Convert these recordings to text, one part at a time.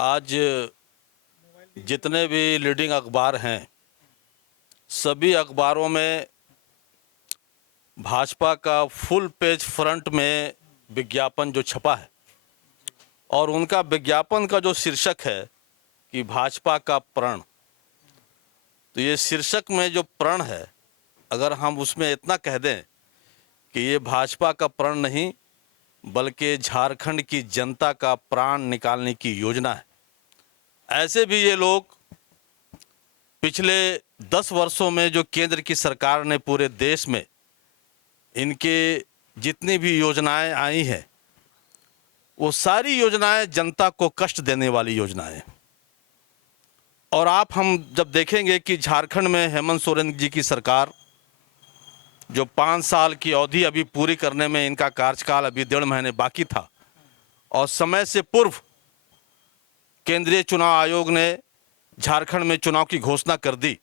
आज जितने भी लीडिंग अखबार हैं, सभी अखबारों में भाजपा का फुल पेज फ्रंट में विज्ञापन जो छपा है और उनका विज्ञापन का जो शीर्षक है कि भाजपा का प्रण। तो ये शीर्षक में जो प्रण है, अगर हम उसमें इतना कह दें कि ये भाजपा का प्रण नहीं बल्कि झारखंड की जनता का प्राण निकालने की योजना है। ऐसे भी ये लोग पिछले 10 वर्षों में जो केंद्र की सरकार ने पूरे देश में इनके जितनी भी योजनाएं आई हैं, वो सारी योजनाएं जनता को कष्ट देने वाली योजनाएं। और हम जब देखेंगे कि झारखंड में हेमंत सोरेन जी की सरकार जो 5 साल की अवधि अभी पूरी करने में इनका कार्यकाल अभी 1.5 महीने बाकी था और समय से पूर्व केंद्रीय चुनाव आयोग ने झारखंड में चुनाव की घोषणा कर दी।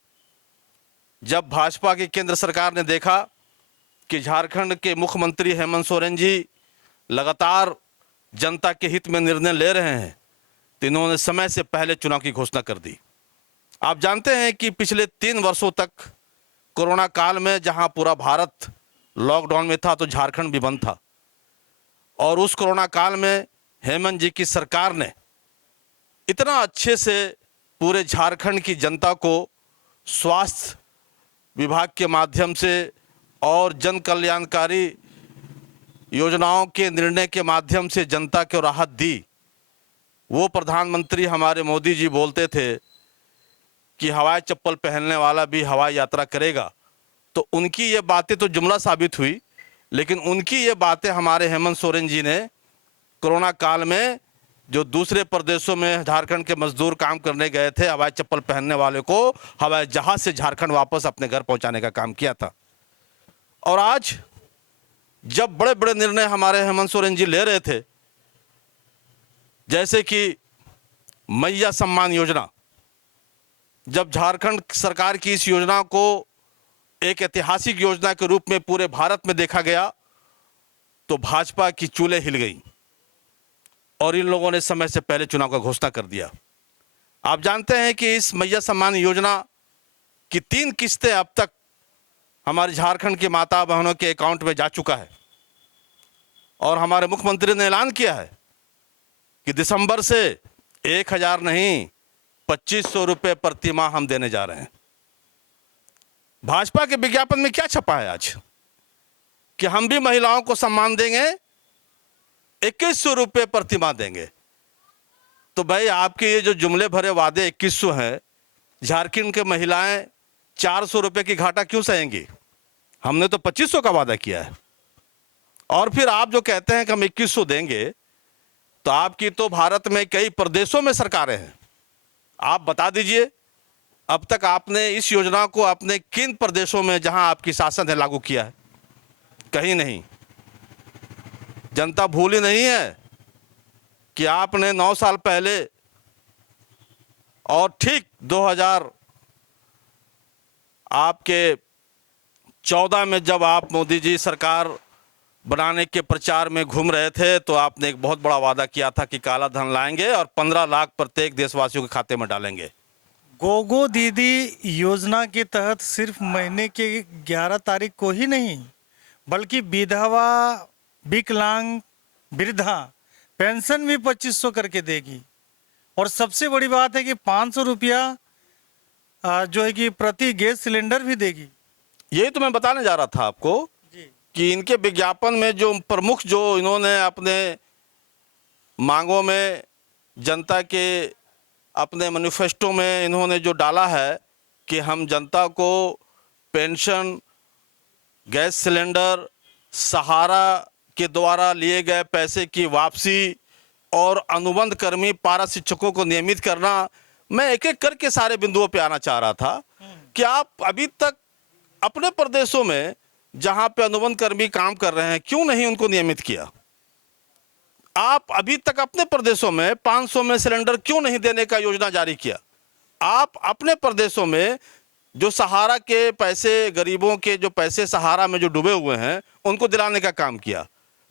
जब भाजपा की केंद्र सरकार ने देखा कि झारखंड के मुख्यमंत्री हेमंत सोरेन जी लगातार जनता के हित में निर्णय ले रहे हैं, तो इन्होंने समय से पहले चुनाव की घोषणा कर दी। आप जानते हैं कि पिछले 3 वर्षों तक कोरोना काल में जहां पूरा भारत लॉकडाउन में था तो झारखंड भी बंद था, और उस कोरोना काल में हेमंत जी की सरकार ने इतना अच्छे से पूरे झारखंड की जनता को स्वास्थ्य विभाग के माध्यम से और जन कल्याणकारी योजनाओं के निर्णय के माध्यम से जनता को राहत दी। वो प्रधानमंत्री हमारे मोदी जी बोलते थे कि हवाई चप्पल पहनने वाला भी हवाई यात्रा करेगा, तो उनकी ये बातें तो जुमला साबित हुई, लेकिन उनकी ये बातें हमारे हेमंत सोरेन जी ने कोरोना काल में जो दूसरे प्रदेशों में झारखंड के मजदूर काम करने गए थे, हवाई चप्पल पहनने वाले को हवाई जहाज से झारखंड वापस अपने घर पहुंचाने का काम किया था। और आज जब बड़े बड़े निर्णय हमारे हेमंत सोरेन जी ले रहे थे, जैसे कि मैया सम्मान योजना, जब झारखंड सरकार की इस योजना को एक ऐतिहासिक योजना के रूप में पूरे भारत में देखा गया, तो भाजपा की चूल्हे हिल गई और इन लोगों ने समय से पहले चुनाव का घोषणा कर दिया। आप जानते हैं कि इस मैया सम्मान योजना की 3 किस्तें अब तक हमारे झारखंड के माता बहनों के अकाउंट में जा चुका है, और हमारे मुख्यमंत्री ने ऐलान किया है कि दिसंबर से 1000 नहीं 2500 रुपये प्रति माह हम देने जा रहे हैं। भाजपा के विज्ञापन में क्या छपा है आज कि हम भी महिलाओं को सम्मान देंगे, 2100 रुपये प्रति माह देंगे। तो भाई आपके ये जो जुमले भरे वादे 2100 हैं, झारखंड के महिलाएं 400 रुपये की घाटा क्यों सहेंगी? हमने तो 2500 का वादा किया है। और फिर आप जो कहते हैं कि हम 2100 देंगे, तो आपकी तो भारत में कई प्रदेशों में सरकारें हैं। आप बता दीजिए अब तक आपने इस योजना को अपने किन प्रदेशों में जहां आपकी शासन है लागू किया है? कहीं नहीं। जनता भूली नहीं है कि आपने 9 साल पहले और ठीक 2000 आपके 14 में जब आप मोदी जी सरकार बनाने के प्रचार में घूम रहे थे, तो आपने एक बहुत बड़ा वादा किया था कि काला धन लाएंगे और 15 लाख प्रत्येक देशवासियों के खाते में डालेंगे। गोगो दीदी योजना के तहत सिर्फ महीने के 11 तारीख को ही नहीं, बल्कि विधवा, विकलांग, वृद्धा पेंशन भी 2500 करके देगी। और सबसे बड़ी बात है कि 500 रुपया जो है कि प्रति गैस सिलेंडर भी देगी। यही तो मैं बताने जा रहा था आपको कि इनके विज्ञापन में जो प्रमुख जो इन्होंने अपने मांगों में जनता के अपने मैनिफेस्टो में इन्होंने जो डाला है कि हम जनता को पेंशन, गैस सिलेंडर, सहारा के द्वारा लिए गए पैसे की वापसी और अनुबंध कर्मी पारा शिक्षकों को नियमित करना, मैं एक एक करके सारे बिंदुओं पे आना चाह रहा था कि आप अभी तक अपने प्रदेशों में जहां पे अनुबंध कर्मी काम कर रहे हैं, क्यों नहीं उनको नियमित किया? आप अभी तक अपने प्रदेशों में 500 में सिलेंडर क्यों नहीं देने का योजना जारी किया? आप अपने प्रदेशों में जो सहारा के पैसे, गरीबों के जो पैसे सहारा में जो डूबे हुए हैं, उनको दिलाने का काम किया।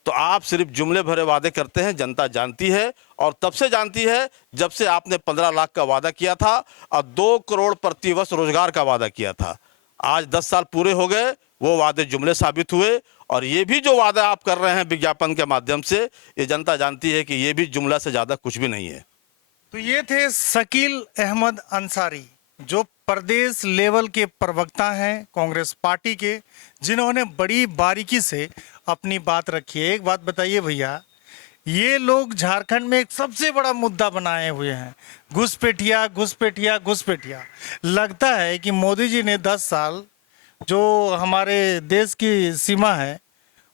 तो आप सिर्फ जुमले भरे वादे करते हैं, जनता जानती है, और तब से जानती है जब से आपने 15 लाख का वादा किया था और 2 करोड़ प्रति वर्ष रोजगार का वादा किया था। आज 10 साल पूरे हो गए, वो वादे जुमले साबित हुए, और ये भी जो वादा आप कर रहे हैं विज्ञापन के माध्यम से, ये जनता जानती है कि ये भी जुमला से ज़्यादा कुछ भी नहीं है। तो ये थे शकील अहमद अंसारी, जो प्रदेश लेवल के प्रवक्ता हैं कांग्रेस पार्टी के, जिन्होंने बड़ी बारीकी से अपनी बात रखी है। एक बात बताइए भैया, ये लोग झारखंड में एक सबसे बड़ा मुद्दा बनाए हुए हैं, घुसपैठिया घुसपैठिया घुसपैठिया। लगता है कि मोदी जी ने 10 साल जो हमारे देश की सीमा है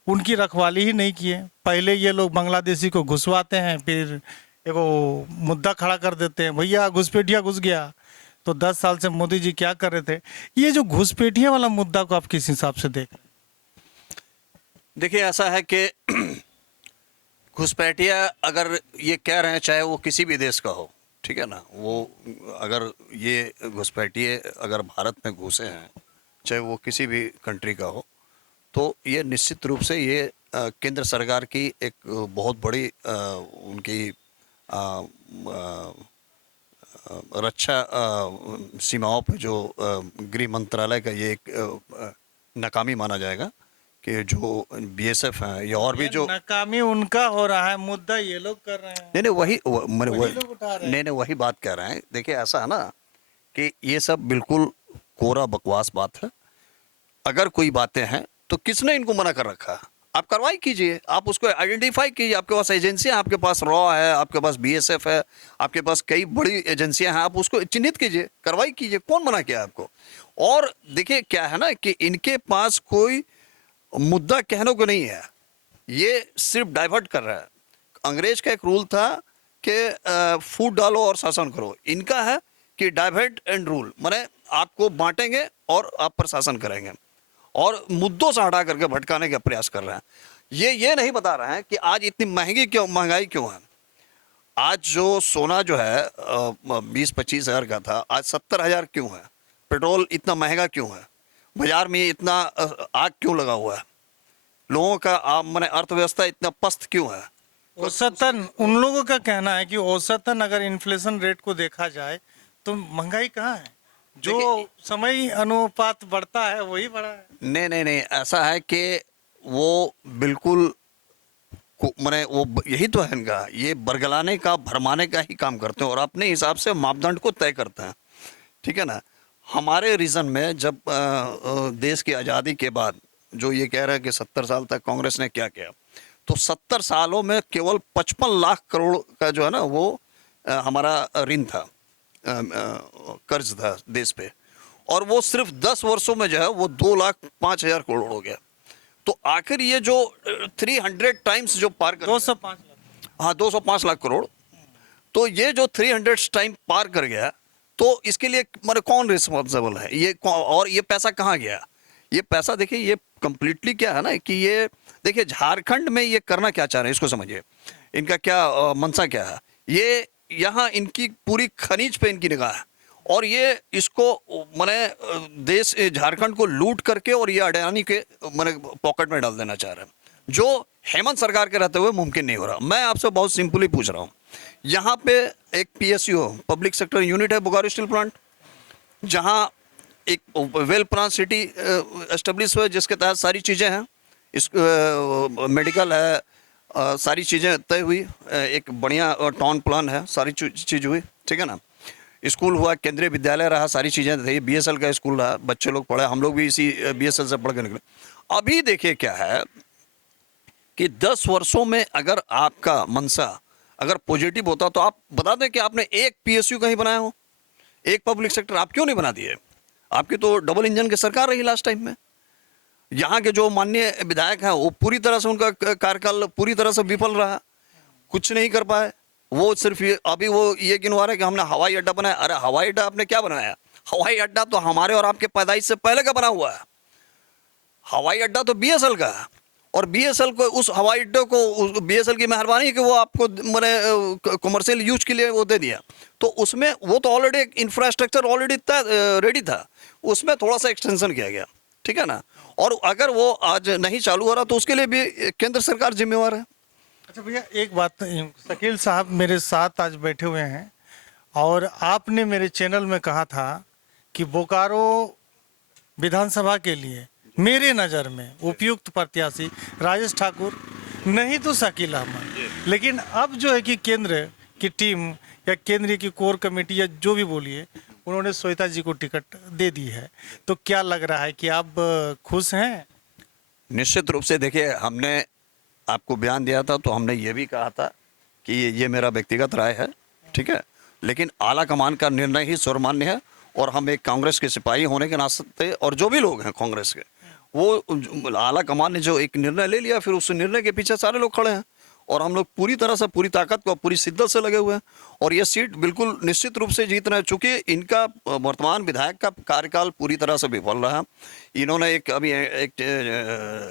उनकी रखवाली ही नहीं की है। पहले ये लोग बांग्लादेशी को घुसवाते हैं, फिर एगो मुद्दा खड़ा कर देते हैं, भैया घुसपैठिया घुस गया। तो 10 साल से मोदी जी क्या कर रहे थे? ये जो घुसपैठिया वाला मुद्दा को आप किस हिसाब से देख? देखिए, ऐसा है कि घुसपैठिया अगर ये कह रहे हैं, चाहे वो किसी भी देश का हो, ठीक है ना, वो अगर ये घुसपैठिए अगर भारत में घुसे हैं, चाहे वो किसी भी कंट्री का हो, तो ये निश्चित रूप से ये केंद्र सरकार की एक बहुत बड़ी उनकी रक्षा सीमाओं पे जो गृह मंत्रालय का ये एक नाकामी माना जाएगा कि जो बीएसएफ हैं या और भी जो नाकामी उनका हो रहा है, मुद्दा ये लोग कर रहे हैं। नहीं वही लोग उठा रहे हैं। नहीं वही बात कह रहे हैं। देखिए, ऐसा है ना कि ये सब बिल्कुल कोरा बकवास बात है। अगर कोई बातें हैं तो किसने इनको मना कर रखा है? आप कार्रवाई कीजिए, आप उसको आइडेंटिफाई कीजिए। आपके पास एजेंसियां, आपके पास रॉ है, आपके पास बीएसएफ है, आपके पास कई बड़ी एजेंसियां हैं, आप उसको चिन्हित कीजिए, कार्रवाई कीजिए। कौन मना किया आपको? और देखिए क्या है ना कि इनके पास कोई मुद्दा कहने को नहीं है, ये सिर्फ डाइवर्ट कर रहा है। अंग्रेज का एक रूल था कि फूट डालो और शासन करो, इनका है कि डाइवर्ट एंड रूल, माने आपको बांटेंगे और आप पर शासन करेंगे, और मुद्दों से हटा करके भटकाने का प्रयास कर रहे हैं। ये नहीं बता रहे हैं कि आज इतनी महंगाई क्यों है। आज जो सोना जो है 20-25 हज़ार का था, आज 70,000 क्यों है? पेट्रोल इतना महंगा क्यों है? बाजार में इतना आग क्यों लगा हुआ है? लोगों का माने अर्थव्यवस्था इतना पस्त क्यों है? औसतन उन लोगों का कहना है कि औसतन अगर इन्फ्लेशन रेट को देखा जाए तो महंगाई कहाँ है? जो समय अनुपात बढ़ता है वही बढ़ा है। नहीं, ऐसा है कि वो बिल्कुल माने वो यही तो है इनका, ये बरगलाने का, भरमाने का ही काम करते हैं और अपने हिसाब से मापदंड को तय करते हैं, ठीक है ना। हमारे रीजन में जब देश की आज़ादी के बाद जो ये कह रहे हैं कि 70 साल तक कांग्रेस ने क्या किया, तो 70 सालों में केवल 55 लाख करोड़ का जो है ना वो हमारा ऋण था, कर्ज था देश पे, और वो सिर्फ 10 वर्षों में जो है वो 2,05,000 करोड़ हो गया। तो आखिर ये जो 300 टाइम्स जो पार कर 205 लाख, हाँ 205 लाख करोड़, तो ये जो 300 टाइम पार कर गया, तो इसके लिए माने कौन रिस्पॉन्सिबल है? ये और ये पैसा कहाँ गया? ये पैसा देखिए, ये कंप्लीटली क्या है ना कि ये देखिए झारखंड में ये करना क्या चाह रहे हैं, इसको समझिए। इनका क्या मंशा क्या है? ये यहाँ इनकी पूरी खनिज पे इनकी निगाह है, और ये इसको माने देश झारखंड को लूट करके और ये अडानी के माने पॉकेट में डाल देना चाह रहे हैं, जो हेमंत सरकार के रहते हुए मुमकिन नहीं हो रहा। मैं आपसे बहुत सिंपली पूछ रहा हूँ, यहाँ पे एक पीएसयू पब्लिक सेक्टर यूनिट है बोकारो स्टील प्लांट, जहाँ एक वेल प्लान सिटी एस्टेब्लिश हुआ जिसके तहत सारी चीज़ें हैं, इस मेडिकल है, सारी चीज़ें तय हुई, एक बढ़िया टाउन प्लान है, सारी चीज़ हुई, ठीक है ना। स्कूल हुआ, केंद्रीय विद्यालय रहा, सारी चीज़ें थी, बीएसएल का स्कूल रहा, बच्चे लोग पढ़े, हम लोग भी इसी बीएसएल से पढ़ के निकले। अभी देखिए क्या है कि 10 वर्षों में अगर आपका मंशा अगर पॉजिटिव होता तो आप बता दें कि आपने एक पीएसयू कहीं बनाया हो, एक पब्लिक सेक्टर आप क्यों नहीं बना दिए? आपकी तो डबल इंजन की सरकार रही लास्ट टाइम में। यहाँ के जो माननीय विधायक हैं वो पूरी तरह से उनका कार्यकाल पूरी तरह से विफल रहा, कुछ नहीं कर पाए। वो सिर्फ ये अभी वो ये गिनवा रहे कि हमने हवाई अड्डा बनाया। अरे हवाई अड्डा आपने क्या बनाया? हवाई अड्डा तो हमारे और आपके पैदाइश से पहले का बना हुआ है। हवाई अड्डा तो बीएसएल का है, और बीएसएल को उस हवाई अड्डे को बीएसएल की मेहरबानी है कि वो आपको मैंने कमर्शियल यूज के लिए वो दे दिया। तो उसमें वो तो ऑलरेडी एक इंफ्रास्ट्रक्चर ऑलरेडी रेडी था, उसमें थोड़ा सा एक्सटेंशन किया गया। ठीक है ना। और अगर वो आज नहीं चालू हो रहा तो उसके लिए भी केंद्र सरकार जिम्मेवार है। अच्छा भैया, एक बात, शकील साहब मेरे साथ आज बैठे हुए हैं और आपने मेरे चैनल में कहा था कि बोकारो विधानसभा के लिए मेरे नज़र में उपयुक्त प्रत्याशी राजेश ठाकुर, नहीं तो शकील अहमद। लेकिन अब जो है कि केंद्र की टीम या केंद्र की कोर कमेटी या जो भी बोलिए, उन्होंने श्वेता जी को टिकट दे दी है। तो क्या लग रहा है कि आप खुश हैं? निश्चित रूप से देखिए, हमने आपको बयान दिया था तो हमने ये भी कहा था कि ये मेरा व्यक्तिगत राय है, ठीक है, लेकिन आला कमान का निर्णय ही सर्वमान्य है। और हम एक कांग्रेस के सिपाही होने के नाते, और जो भी लोग हैं कांग्रेस के, वो आला कमान ने जो एक निर्णय ले लिया, फिर उस निर्णय के पीछे सारे लोग खड़े हैं और हम लोग पूरी तरह से, पूरी ताकत को, पूरी शिद्दत से लगे हुए हैं। और ये सीट बिल्कुल निश्चित रूप से जीतना है, चूंकि इनका वर्तमान विधायक का कार्यकाल पूरी तरह से विफल रहा। इन्होंने एक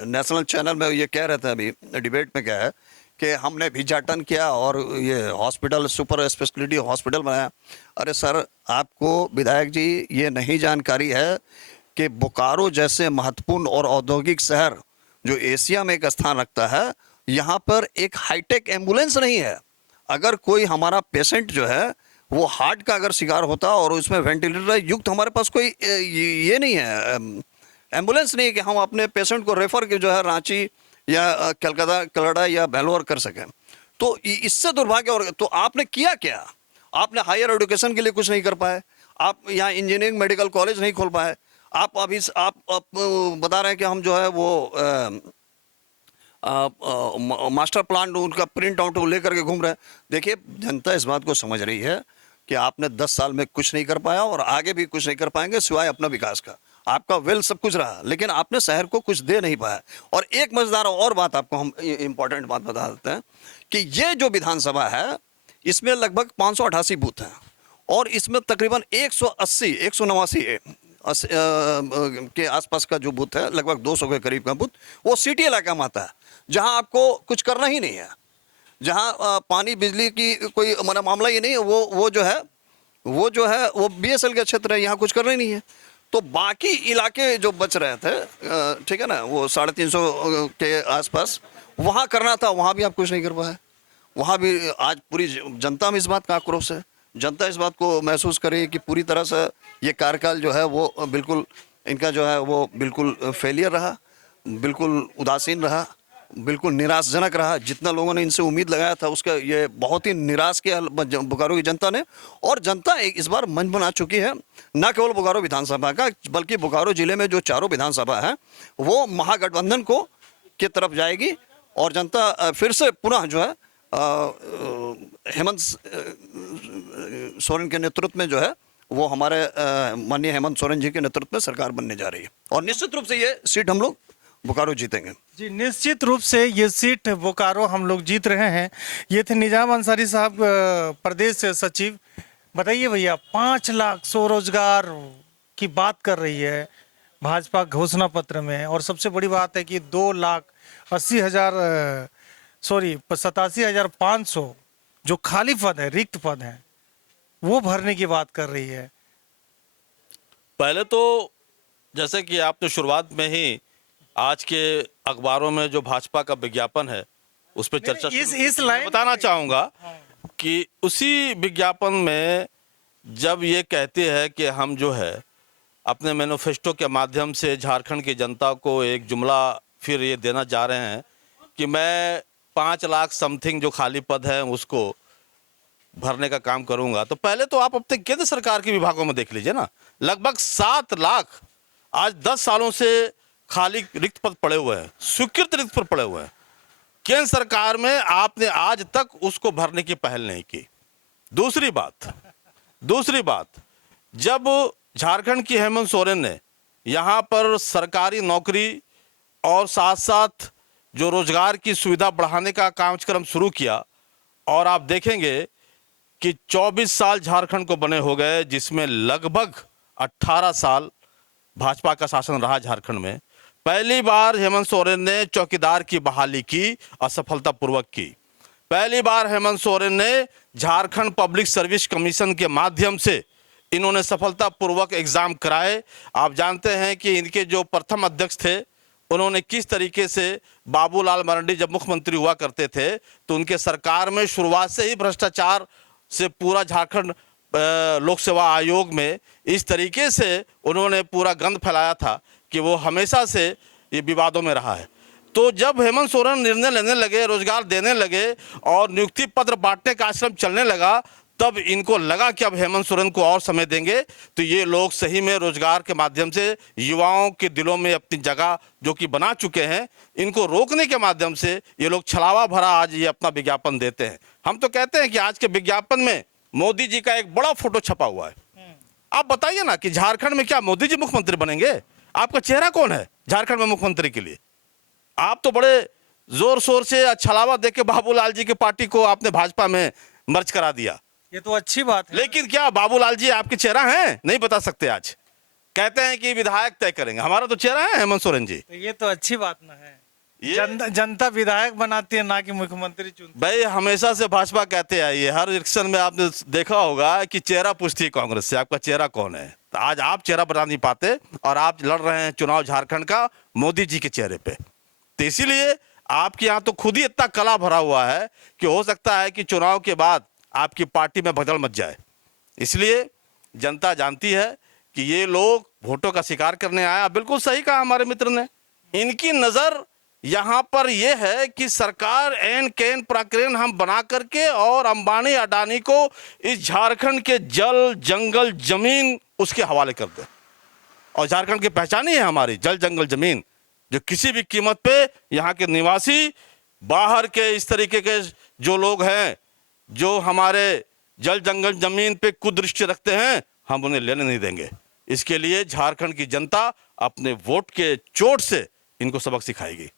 नेशनल चैनल में ये कह रहे थे, अभी डिबेट में क्या है कि हमने भिक्षाटन किया और ये हॉस्पिटल, सुपर स्पेशलिटी हॉस्पिटल बनाया। अरे सर, आपको विधायक जी ये नहीं जानकारी है कि बोकारो जैसे महत्वपूर्ण और औद्योगिक शहर जो एशिया में एक स्थान रखता है, यहाँ पर एक हाईटेक एम्बुलेंस नहीं है। अगर कोई हमारा पेशेंट जो है वो हार्ट का अगर शिकार होता और उसमें वेंटिलेटर युक्त, हमारे पास कोई ये नहीं है, एम्बुलेंस नहीं है कि हम अपने पेशेंट को रेफर के जो है रांची या कलकत्ता या बेंगलोर कर सकें। तो इससे दुर्भाग्य। और तो आपने किया क्या? आपने हायर एजुकेशन के लिए कुछ नहीं कर पाए, आप यहाँ इंजीनियरिंग मेडिकल कॉलेज नहीं खोल पाए। आप अभी आप बता रहे हैं कि हम जो है वो मास्टर प्लान उनका प्रिंट आउट लेकर के घूम रहे हैं। देखिए, जनता इस बात को समझ रही है कि आपने 10 साल में कुछ नहीं कर पाया और आगे भी कुछ नहीं कर पाएंगे सिवाय अपना विकास का। आपका वेल सब कुछ रहा, लेकिन आपने शहर को कुछ दे नहीं पाया। और एक मजेदार और बात आपको हम इम्पोर्टेंट बात बता देते हैं कि ये जो विधानसभा है, इसमें लगभग 588 बूथ हैं और इसमें तकरीबन 189 के आसपास का जो बूथ है, लगभग 200 के करीब का बूथ, वो सिटी इलाका में आता है, जहां आपको कुछ करना ही नहीं है, जहां पानी बिजली की कोई मामला ही नहीं है। वो जो है वो बीएसएल का क्षेत्र है, यहाँ कुछ करना ही नहीं है। तो बाकी इलाके जो बच रहे थे, ठीक है ना, वो 350 के आसपास वहाँ करना था, वहाँ भी आप कुछ नहीं कर पाए। वहाँ भी आज पूरी जनता में इस बात का आक्रोश है। जनता इस बात को महसूस करे कि पूरी तरह से ये कार्यकाल जो है वो बिल्कुल इनका जो है वो बिल्कुल फेलियर रहा, बिल्कुल उदासीन रहा, बिल्कुल निराशजनक रहा। जितना लोगों ने इनसे उम्मीद लगाया था उसका ये बहुत ही निराश किया बोकारो की जनता ने। और जनता इस बार मन बना चुकी है, न केवल बोकारो विधानसभा का, बल्कि बोकारो जिले में जो चारों विधानसभा है वो महागठबंधन को की तरफ जाएगी। और जनता फिर से पुनः जो है हेमंत सोरेन के नेतृत्व में जो है वो हमारे माननीय हेमंत सोरेन जी के नेतृत्व में सरकार बनने जा रही है। और निश्चित रूप से ये सीट हम लोग बोकारो जीतेंगे। जी, निश्चित रूप से ये सीट बोकारो हम लोग जीत रहे हैं। ये थे निजाम अंसारी साहब, प्रदेश सचिव। बताइए भैया, 5 लाख स्वरोजगार की बात कर रही है भाजपा घोषणा पत्र में, और सबसे बड़ी बात है कि 87,500 जो खाली पद है, रिक्त पद है, वो भरने की बात कर रही है। पहले तो जैसे कि आपने शुरुआत में ही आज के अखबारों में जो भाजपा का विज्ञापन है उस पर चर्चा इस लाइन बताना चाहूँगा कि उसी विज्ञापन में जब ये कहते हैं कि हम जो है अपने मैनिफेस्टो के माध्यम से झारखंड की जनता को एक जुमला फिर ये देना जा रहे हैं कि मैं 5 लाख समथिंग जो खाली पद है उसको भरने का काम करूंगा। तो पहले तो आप अपने केंद्र सरकार के विभागों में देख लीजिए ना, लगभग 7 लाख आज 10 सालों से खाली रिक्त पद पड़े हुए हैं, स्वीकृत रिक्त पद पड़े हुए हैं। केंद्र सरकार में आपने आज तक उसको भरने की पहल नहीं की। दूसरी बात, जब झारखंड की हेमंत सोरेन ने यहाँ पर सरकारी नौकरी और साथ साथ जो रोजगार की सुविधा बढ़ाने का कार्यक्रम शुरू किया, और आप देखेंगे कि 24 साल झारखंड को बने हो गए, जिसमें लगभग 18 साल भाजपा का शासन रहा झारखंड में। पहली बार हेमंत सोरेन ने चौकीदार की बहाली की, असफलतापूर्वक की। पहली बार हेमंत सोरेन ने झारखंड पब्लिक सर्विस कमीशन के माध्यम से इन्होंने सफलतापूर्वक एग्ज़ाम कराए। आप जानते हैं कि इनके जो प्रथम अध्यक्ष थे उन्होंने किस तरीके से, बाबूलाल मरांडी जब मुख्यमंत्री हुआ करते थे तो उनके सरकार में शुरुआत से ही भ्रष्टाचार से पूरा झारखंड लोक सेवा आयोग में इस तरीके से उन्होंने पूरा गंद फैलाया था कि वो हमेशा से ये विवादों में रहा है। तो जब हेमंत सोरेन निर्णय लेने लगे, रोजगार देने लगे और नियुक्ति पत्र बांटने का आश्रम चलने लगा, तब इनको लगा कि अब हेमंत सोरेन को और समय देंगे तो ये लोग सही में रोजगार के माध्यम से युवाओं के दिलों में अपनी जगह जो कि बना चुके हैं, इनको रोकने के माध्यम से ये लोग छलावा भरा आज ये अपना विज्ञापन देते हैं। हम तो कहते हैं कि आज के विज्ञापन में मोदी जी का एक बड़ा फोटो छपा हुआ है। आप बताइए ना कि झारखंड में क्या मोदी जी मुख्यमंत्री बनेंगे? आपका चेहरा कौन है झारखंड में मुख्यमंत्री के लिए? आप तो बड़े जोर शोर से छलावा देके बाबूलाल जी की पार्टी को आपने भाजपा में मर्ज करा दिया। ये तो अच्छी बात है। लेकिन क्या बाबूलाल जी आपके चेहरा हैं? नहीं बता सकते। आज कहते हैं कि विधायक तय करेंगे, हमारा तो चेहरा है हेमंत सोरेन जी। तो ये तो अच्छी बात ना है। ये जनता विधायक बनाती है, ना कि मुख्यमंत्री चुनती भाई हमेशा से भाजपा कहते आई है, हर इलेक्शन में आपने देखा होगा कि चेहरा पूछती है कांग्रेस से, आपका चेहरा कौन है? तो आज आप चेहरा बता नहीं पाते और आप लड़ रहे हैं चुनाव झारखंड का मोदी जी के चेहरे पे। तो इसीलिए आपके यहाँ तो खुद ही इतना कला भरा हुआ है कि हो सकता है कि चुनाव के बाद आपकी पार्टी में भगदड़ मच जाए। इसलिए जनता जानती है कि ये लोग वोटों का शिकार करने आया। बिल्कुल सही कहा हमारे मित्र ने। इनकी नजर यहाँ पर यह है कि सरकार एन कैन प्रकरण हम बना करके और अंबानी अडानी को इस झारखंड के जल जंगल जमीन उसके हवाले कर दे। और झारखंड की पहचान ही है हमारी जल जंगल जमीन, जो किसी भी कीमत पे यहाँ के निवासी, बाहर के इस तरीके के जो लोग हैं जो हमारे जल जंगल जमीन पे कुदृष्टि रखते हैं, हम उन्हें लेने नहीं देंगे। इसके लिए झारखंड की जनता अपने वोट के चोट से इनको सबक सिखाएगी।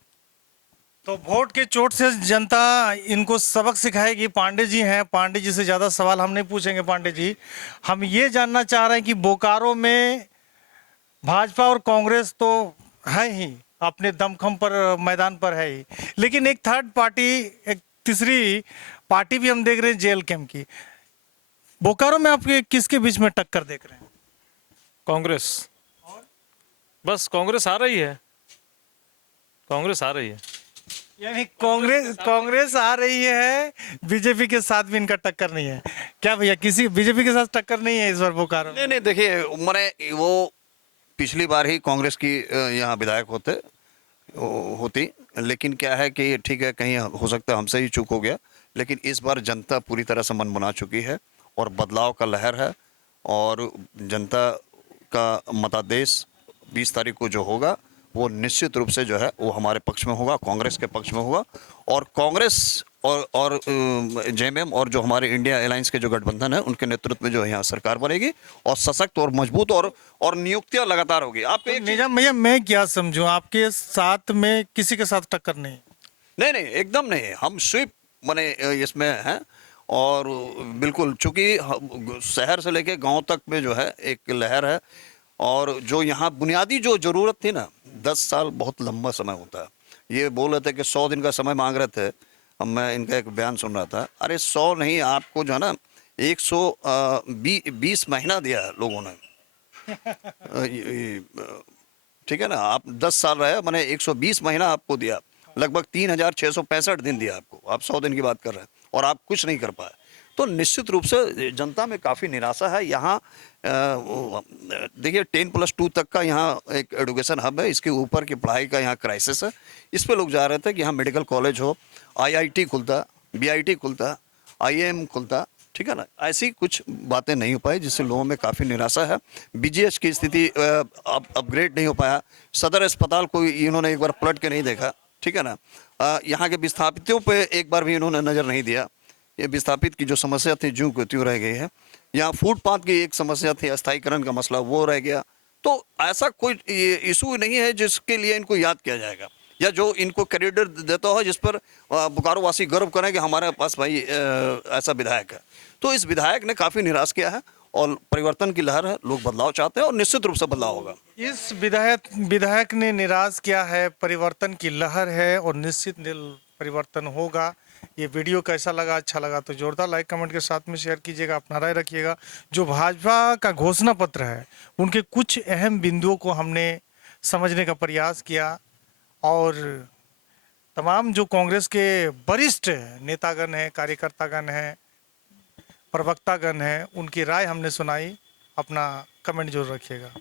तो वोट के चोट से जनता इनको सबक सिखाएगी। पांडे जी हैं, पांडे जी से ज़्यादा सवाल हम नहीं पूछेंगे। पांडे जी, हम ये जानना चाह रहे हैं कि बोकारो में भाजपा और कांग्रेस तो है ही, अपने दमखम पर मैदान पर है ही, लेकिन एक थर्ड पार्टी, एक तीसरी पार्टी भी हम देख रहे हैं जेल कैंप की। बोकारो में आप किसके बीच में टक्कर देख रहे हैं? कांग्रेस। बस कांग्रेस आ रही है, कांग्रेस आ रही है। यानी कांग्रेस आ रही है, बीजेपी के साथ भी इनका टक्कर नहीं है क्या भैया? किसी बीजेपी के साथ टक्कर नहीं है इस बार बोकारो में? नहीं देखिए, मैंने वो पिछली बार ही कांग्रेस की यहाँ विधायक होती, लेकिन क्या है कि ठीक है, कहीं हो सकता है हमसे ही चूक हो गया, लेकिन इस बार जनता पूरी तरह से मन बना चुकी है और बदलाव का लहर है। और जनता का मतादेश 20 तारीख को जो होगा वो निश्चित रूप से जो है वो हमारे पक्ष में होगा, कांग्रेस के पक्ष में होगा। और कांग्रेस और जेएमएम और जो हमारे इंडिया अलायंस के जो गठबंधन है उनके नेतृत्व में जो है यहाँ सरकार बनेगी और सशक्त और मजबूत और नियुक्तियां लगातार होगी। आप एक निजाम भैया, मैं क्या समझूं, आपके साथ में किसी के साथ टक्कर नहीं? नहीं एकदम नहीं, हम स्वीप माने इसमें हैं। और बिल्कुल, चूंकि शहर से लेके गांव तक में जो है एक लहर है। और जो यहाँ बुनियादी जो ज़रूरत थी ना, 10 साल बहुत लंबा समय होता है। ये बोल रहे थे कि 100 दिन का समय मांग रहे थे। अब मैं इनका एक बयान सुन रहा था, अरे 100 नहीं, आपको जो है ना 120 महीना दिया है लोगों ने। ठीक है ना, आप 10 साल रहे, मैंने 120 महीना आपको दिया, लगभग 3665 दिन दिया आपको। आप 100 दिन की बात कर रहे हैं और आप कुछ नहीं कर पाए। तो निश्चित रूप से जनता में काफ़ी निराशा है। यहाँ देखिए 10+2 तक का यहाँ एक एजुकेशन हब है, इसके ऊपर की पढ़ाई का यहाँ क्राइसिस है। इस पे लोग जा रहे थे कि यहाँ मेडिकल कॉलेज हो, IIT खुलता, BIT खुलता, IIM खुलता, ठीक है ना। ऐसी कुछ बातें नहीं हो पाई जिससे लोगों में काफ़ी निराशा है। BGH की स्थिति अपग्रेड नहीं हो पाया। सदर अस्पताल को इन्होंने एक बार पलट के नहीं देखा, ठीक है ना। यहाँ के विस्थापितों पे एक बार भी इन्होंने नज़र नहीं दिया। ये विस्थापित की जो समस्या थी ज्यों को त्यों रह गई है। यहाँ फुटपाथ की एक समस्या थी, अस्थायीकरण का मसला, वो रह गया। तो ऐसा कोई इशू नहीं है जिसके लिए इनको याद किया जाएगा या जो इनको क्रेडिट देता हो, जिस पर बोकारो वासी गर्व करें कि हमारे पास भाई ऐसा विधायक है। तो इस विधायक ने काफ़ी निराश किया है और परिवर्तन की लहर है, लोग बदलाव चाहते हैं और निश्चित रूप से बदलाव होगा। इस विधायक ने निराश किया है, परिवर्तन की लहर है और निश्चित परिवर्तन होगा। ये वीडियो कैसा लगा, अच्छा लगा तो जोरदार लाइक कमेंट के साथ में शेयर कीजिएगा, अपना राय रखिएगा। जो भाजपा का घोषणा पत्र है उनके कुछ अहम बिंदुओं को हमने समझने का प्रयास किया और तमाम जो कांग्रेस के वरिष्ठ नेतागण हैं, कार्यकर्तागण हैं, प्रवक्तागण हैं, उनकी राय हमने सुनाई। अपना कमेंट जरूर रखिएगा।